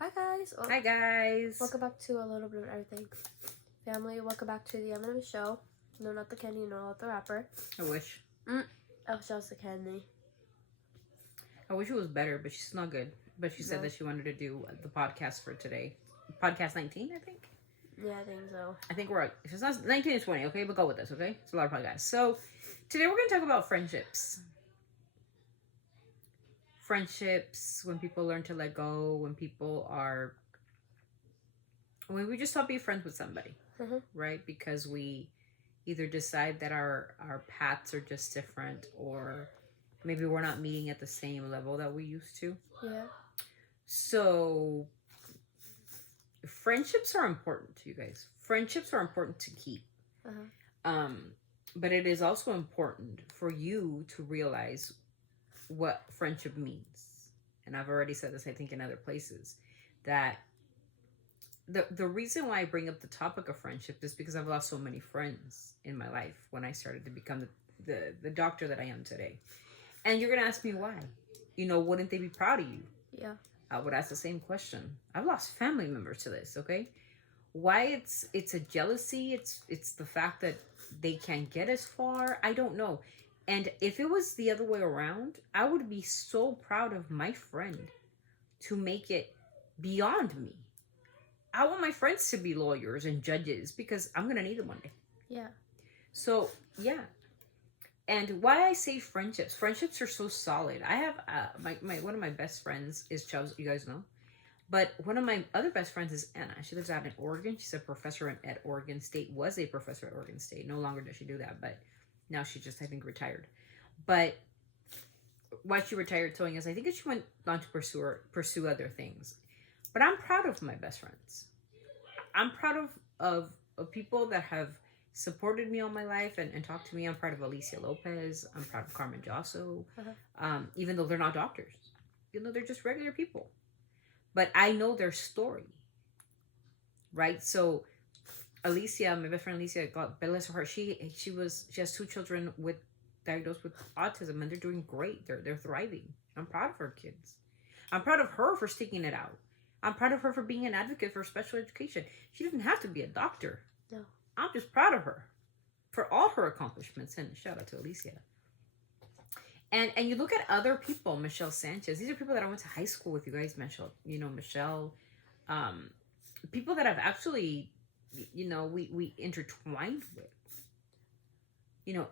Hi guys. Hi guys. Welcome back to A Little Bit of Everything. Family, welcome back to the M&M show. No, not the candy, no, not the rapper. I wish. Oh, just the candy. I wish it was better, but she's not good. But she said that she wanted to do the podcast for today. Podcast 19, I think. Yeah, I think so. I think we're at, if it's not 19 or 20, okay? But go with this, okay? It's a lot of podcasts. So today we're going to talk about friendships. Friendships, when people learn to let go, when we just stop being friends with somebody, right? Because we either decide that our paths are just different, or maybe we're not meeting at the same level that we used to. Yeah. So friendships are important to you guys. Friendships are important to keep. But it is also important for you to realize what friendship means. And I've already said this, I think, in other places, that the reason why I bring up the topic of friendship is because I've lost so many friends in my life when I started to become the doctor that I am today. And you're gonna ask me why. Wouldn't they be proud of you? Yeah. I would ask the same question. I've lost family members to this, okay? Why it's a jealousy, it's the fact that they can't get as far. I don't know. And if it was the other way around, I would be so proud of my friend to make it beyond me. I want my friends to be lawyers and judges because I'm going to need them one day. Yeah. So, yeah. And why I say friendships. Friendships are so solid. I have one of my best friends is Chubbs, you guys know. But one of my other best friends is Anna. She lives out in Oregon. She's a professor at Oregon State, was a professor at Oregon State. No longer does she do that, but now she just, I think, retired. But why she retired telling us, I think she went on to pursue other things. But I'm proud of my best friends. I'm proud of people that have supported me all my life and talked to me. I'm proud of Alicia Lopez. I'm proud of Carmen Josso. Even though they're not doctors. They're just regular people. But I know their story. Right? So Alicia, my best friend Alicia, God bless her heart, she has 2 children diagnosed with autism, and they're doing great. They're thriving. I'm proud of her kids. I'm proud of her for sticking it out. I'm proud of her for being an advocate for special education. She doesn't have to be a doctor. No. I'm just proud of her for all her accomplishments. And shout out to Alicia. And you look at other people, Michelle Sanchez. These are people that I went to high school with, you guys. Michelle. People that I've actually, we intertwined with.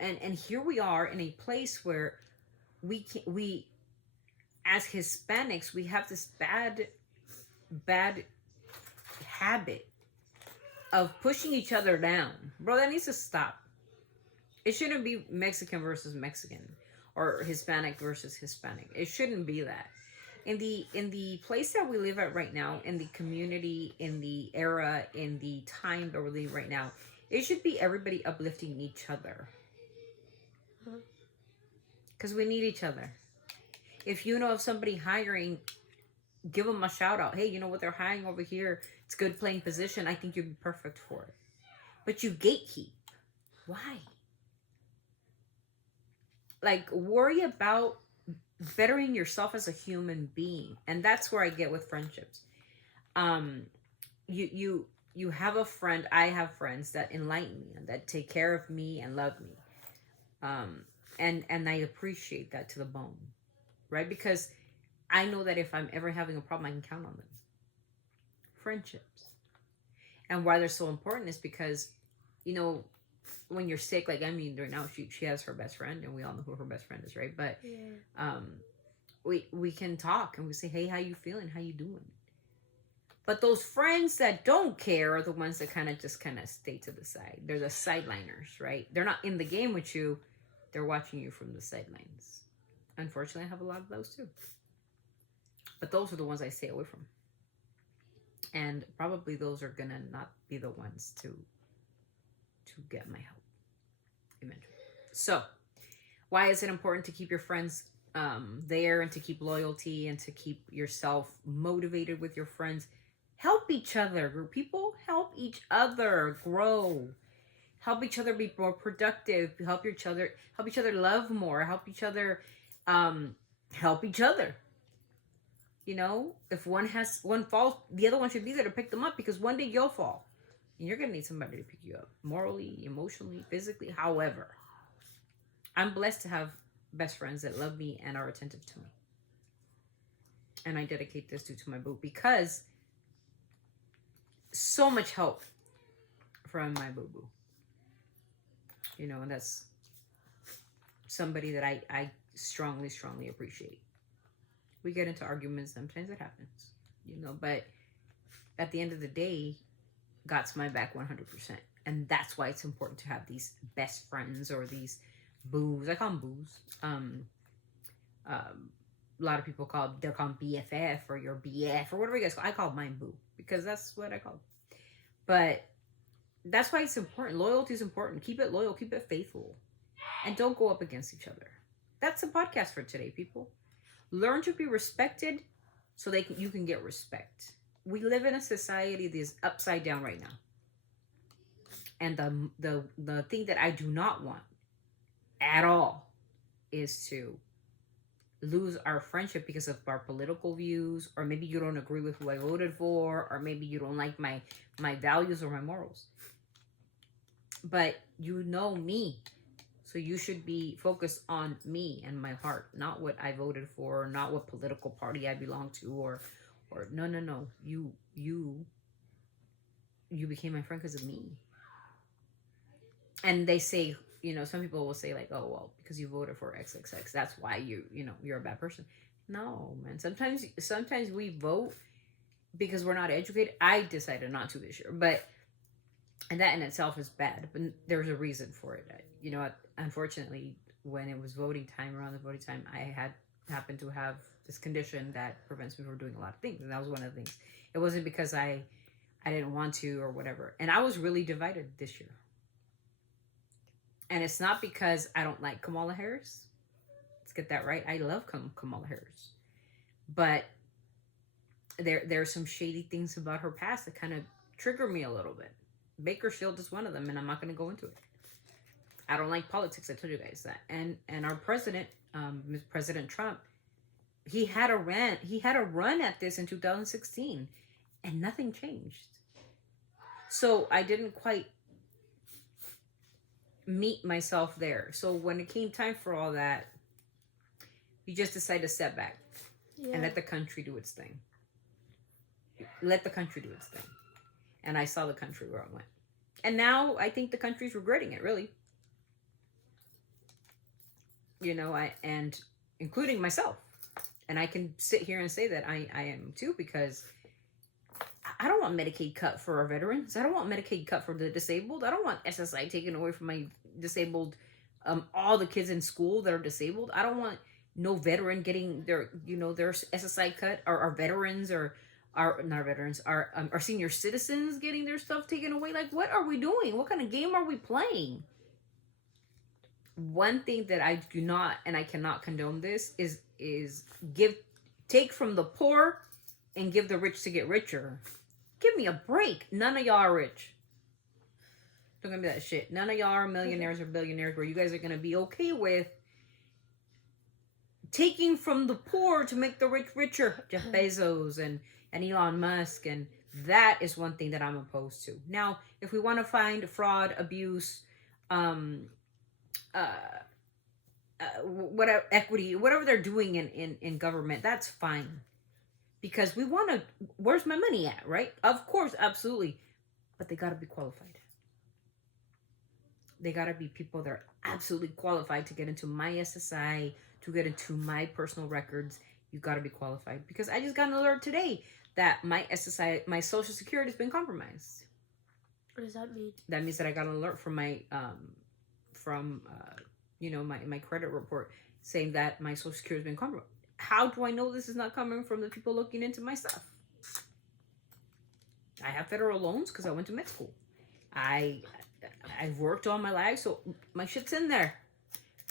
And here we are in a place where we as Hispanics, we have this bad habit of pushing each other down. Bro, that needs to stop. It shouldn't be Mexican versus Mexican or Hispanic versus Hispanic. It shouldn't be that. In the place that we live at right now, in the community, in the era, in the time that we're living right now, it should be everybody uplifting each other. Because we need each other. If you know of somebody hiring, give them a shout out. Hey, you know what, they're hiring over here. It's good playing position. I think you'd be perfect for it. But you gatekeep. Why? Like, worry about bettering yourself as a human being. And that's where I get with friendships. You have a friend. I have friends that enlighten me and that take care of me and love me. And I appreciate that to the bone. Right? Because I know that if I'm ever having a problem, I can count on them. Friendships. And why they're so important is because, when you're sick, like, I mean, right now, she has her best friend, and we all know who her best friend is, right? But we can talk, and we say, hey, how you feeling? How you doing? But those friends that don't care are the ones that kind of stay to the side. They're the sideliners, right? They're not in the game with you. They're watching you from the sidelines. Unfortunately, I have a lot of those too. But those are the ones I stay away from. And probably those are going to not be the ones to get my help eventually. So, why is it important to keep your friends there, and to keep loyalty, and to keep yourself motivated with your friends? Help each other. People, help each other grow. Help each other be more productive. Help each other love more. Help each other. You know, if one falls, the other one should be there to pick them up, because one day you'll fall. And you're going to need somebody to pick you up. Morally, emotionally, physically, however. I'm blessed to have best friends that love me and are attentive to me. And I dedicate this to my boo, because so much help from my boo-boo. You know, and that's somebody that I strongly, strongly appreciate. We get into arguments. Sometimes it happens, you know, but at the end of the day, God's my back 100%. And that's why it's important to have these best friends or these boos. I call them boos. A lot of people they're called BFF or your BF or whatever you guys call. I call mine boo, because that's what I call it. But that's why it's important. Loyalty is important. Keep it loyal. Keep it faithful. And don't go up against each other. That's the podcast for today, people. Learn to be respected so you can get respect. We live in a society that is upside down right now. And the thing that I do not want at all is to lose our friendship because of our political views, or maybe you don't agree with who I voted for, or maybe you don't like my values or my morals. But you know me. So you should be focused on me and my heart, not what I voted for, not what political party I belong to, or no. You became my friend because of me. And they say, you know, some people will say like, oh, well, because you voted for XXX, that's why you're a bad person. No, man. Sometimes we vote because we're not educated. I decided not to this year, and that in itself is bad, but there's a reason for it. You know, unfortunately, when it was around the voting time, I happened to have this condition that prevents me from doing a lot of things. And that was one of the things. It wasn't because I didn't want to or whatever. And I was really divided this year. And it's not because I don't like Kamala Harris. Let's get that right. I love Kamala Harris. But there's some shady things about her past that kind of trigger me a little bit. Bakersfield is one of them, and I'm not going to go into it. I don't like politics. I told you guys that. And our president, President Trump, he had a run at this in 2016, and nothing changed. So I didn't quite meet myself there. So when it came time for all that, you just decide to step back and let the country do its thing. Let the country do its thing. And I saw the country where it went. And now I think the country's regretting it, really. You know, and including myself. And I can sit here and say that I am too, because I don't want Medicaid cut for our veterans. I don't want Medicaid cut for the disabled. I don't want SSI taken away from my disabled, all the kids in school that are disabled. I don't want no veteran getting their SSI cut, or our veterans, or our senior citizens getting their stuff taken away. Like, what are we doing? What kind of game are we playing? One thing that I do not, and I cannot condone this, is take from the poor and give the rich to get richer. Give me a break. None of y'all are rich. Don't give me that shit. None of y'all are millionaires or billionaires where you guys are going to be okay with taking from the poor to make the rich richer. Jeff Bezos and Elon Musk. And that is one thing that I'm opposed to. Now, if we want to find fraud, abuse, whatever, equity, whatever they're doing in government, that's fine. Because we want to, where's my money at, right? Of course, absolutely. But they got to be qualified. They got to be people that are absolutely qualified to get into my SSI, to get into my personal records. You got to be qualified. Because I just got an alert today that my SSI, my Social Security has been compromised. What does that mean? That means that I got an alert from my, my credit report saying that my Social Security has been compromised. How do I know this is not coming from the people looking into my stuff? I have federal loans because I went to med school. I've worked all my life, so my shit's in there.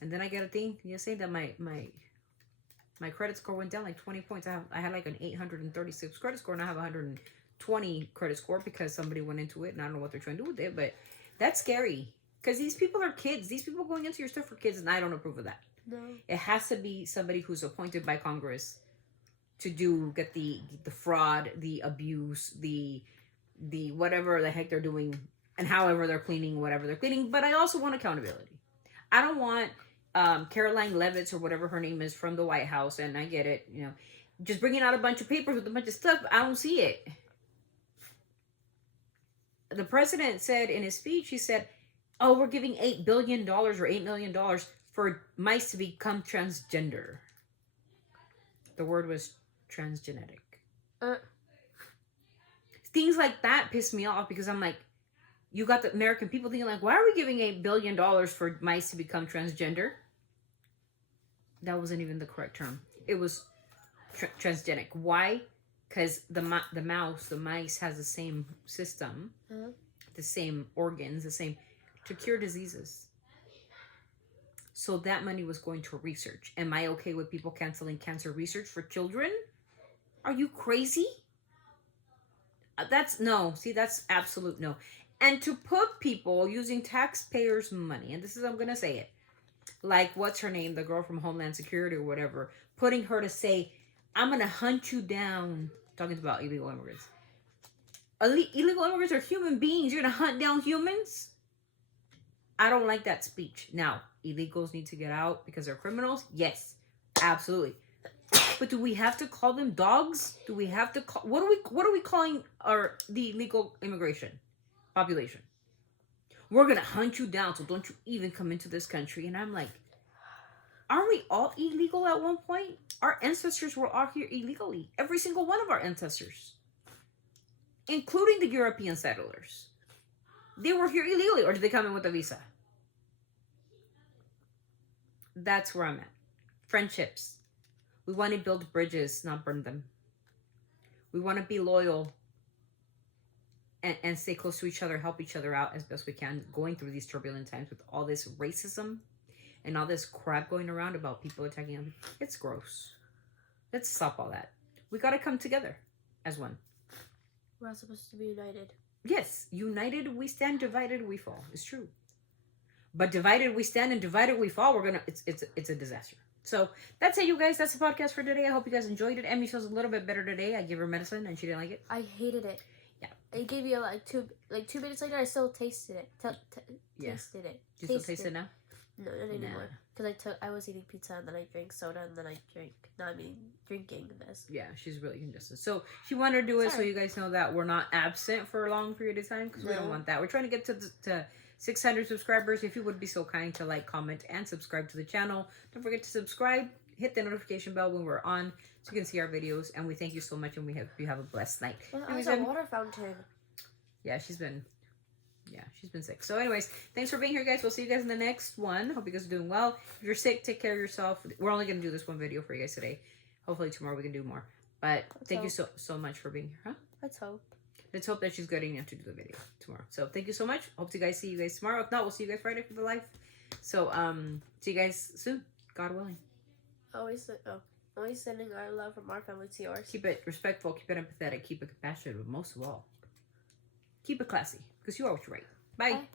And then I get a thing, saying that my credit score went down like 20 points. I had like an 836 credit score, and I have 120 credit score because somebody went into it, and I don't know what they're trying to do with it, but that's scary. Because these people are kids. These people going into your stuff are kids, and I don't approve of that. No. It has to be somebody who's appointed by Congress to get the fraud, the abuse, the whatever the heck they're doing, and however they're cleaning whatever they're cleaning. But I also want accountability. I don't want Caroline Leavitt or whatever her name is from the White House, and I get it, just bringing out a bunch of papers with a bunch of stuff. I don't see it. The president said in his speech, he said, "Oh, we're giving $8 billion or $8 million for mice to become transgender." The word was transgenetic. Things like that piss me off because I'm like, you got the American people thinking like, why are we giving $8 billion for mice to become transgender? That wasn't even the correct term. It was transgenic. Why? Because the mice has the same system, the same organs, the same to cure diseases. So that money was going to research. Am I okay with people canceling cancer research for children? Are you crazy? That's absolute no. And to put people using taxpayers' money, and this is, I'm going to say it, like, what's her name? The girl from Homeland Security or whatever, putting her to say, I'm going to hunt you down, talking about illegal immigrants. Illegal immigrants are human beings. You're going to hunt down humans? I don't like that speech. Now, illegals need to get out because they're criminals? Yes, absolutely. But do we have to call them dogs? Do we have to call, what are we calling the illegal immigration population? We're going to hunt you down, so don't you even come into this country. And I'm like, aren't we all illegal at one point? Our ancestors were all here illegally. Every single one of our ancestors. Including the European settlers. They were here illegally, or did they come in with a visa? That's where I'm at. Friendships. We want to build bridges, not burn them. We want to be loyal and stay close to each other, help each other out as best we can, going through these turbulent times with all this racism and all this crap going around about people attacking them. It's gross. Let's stop all that. We got to come together as one. We're all supposed to be united. Yes, united we stand, divided we fall. It's true. But divided we stand and divided we fall. It's a disaster. So that's it, you guys. That's the podcast for today. I hope you guys enjoyed it. Emmy feels a little bit better today. I gave her medicine and she didn't like it. I hated it. Yeah. It gave you like 2 minutes later. I still tasted it. Tasted it. Do you still taste it now? No, not anymore. Because I was eating pizza and then I drank soda and then I drank. Now I'm drinking this. Yeah, she's really congested. So she wanted to do it so you guys know that we're not absent for a long period of time because we don't want that. We're trying to get to 600 subscribers. If you would be so kind to like, comment, and subscribe to the channel. Don't forget to subscribe. Hit the notification bell when we're on so you can see our videos. And we thank you so much and we hope you have a blessed night. Well, there's a water fountain. Yeah, she's been sick. So anyways, thanks for being here, guys. We'll see you guys in the next one. Hope you guys are doing well. If you're sick, take care of yourself. We're only going to do this one video for you guys today. Hopefully tomorrow we can do more. But thank you so much for being here, huh? Let's hope. Let's hope that she's good enough to do the video tomorrow. So thank you so much. Hope to see you guys tomorrow. If not, we'll see you guys Friday for the live. So see you guys soon, God willing. Always sending our love from our family to yours. Keep it respectful, keep it empathetic, keep it compassionate, but most of all, keep it classy, because you are what you right. Bye. Bye.